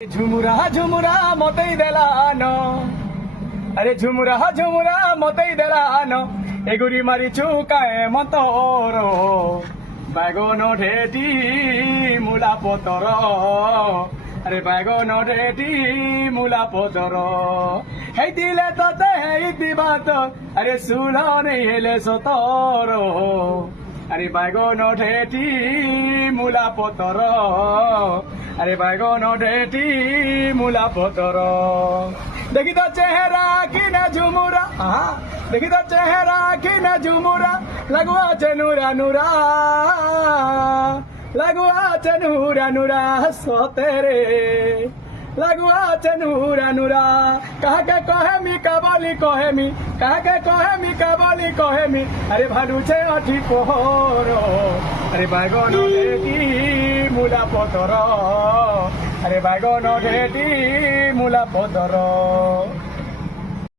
ঝুমুরা ঝুমুরা মতেই দেলানো আরে ঝুমুরা ঝুমুরা মতেই দেলানো এগুড়ি মারি চুকায় মতর বাগন ঢেটি মূলা পতর আরে বাগন ঢেটি মূলা পতর হেই দিলে তোতে হেই দিবা তো আরে সুল নেই হেলে সতর আরে বাগন ঢেটি মূলা পতর আরে বাগন ঢেটি মূলা পতর দেখি তো চেহারা কিনা ঝুমুরা দেখি তো চেহারা কিনা ঝুমুরা লাগু আছে নুরা নুরা লাগু আছে নুরা নুরা সতেরে লাগু আছে নুরা নুরা কাকে কহেমি কাবলি কহেমি কাকে কহেমি কাবলি কহেমি আরে ভাডুছে অঠি পোহর আরে বাগন ঢেটি মূলা পতর আরে বাগন ঢেটি মূলা পতর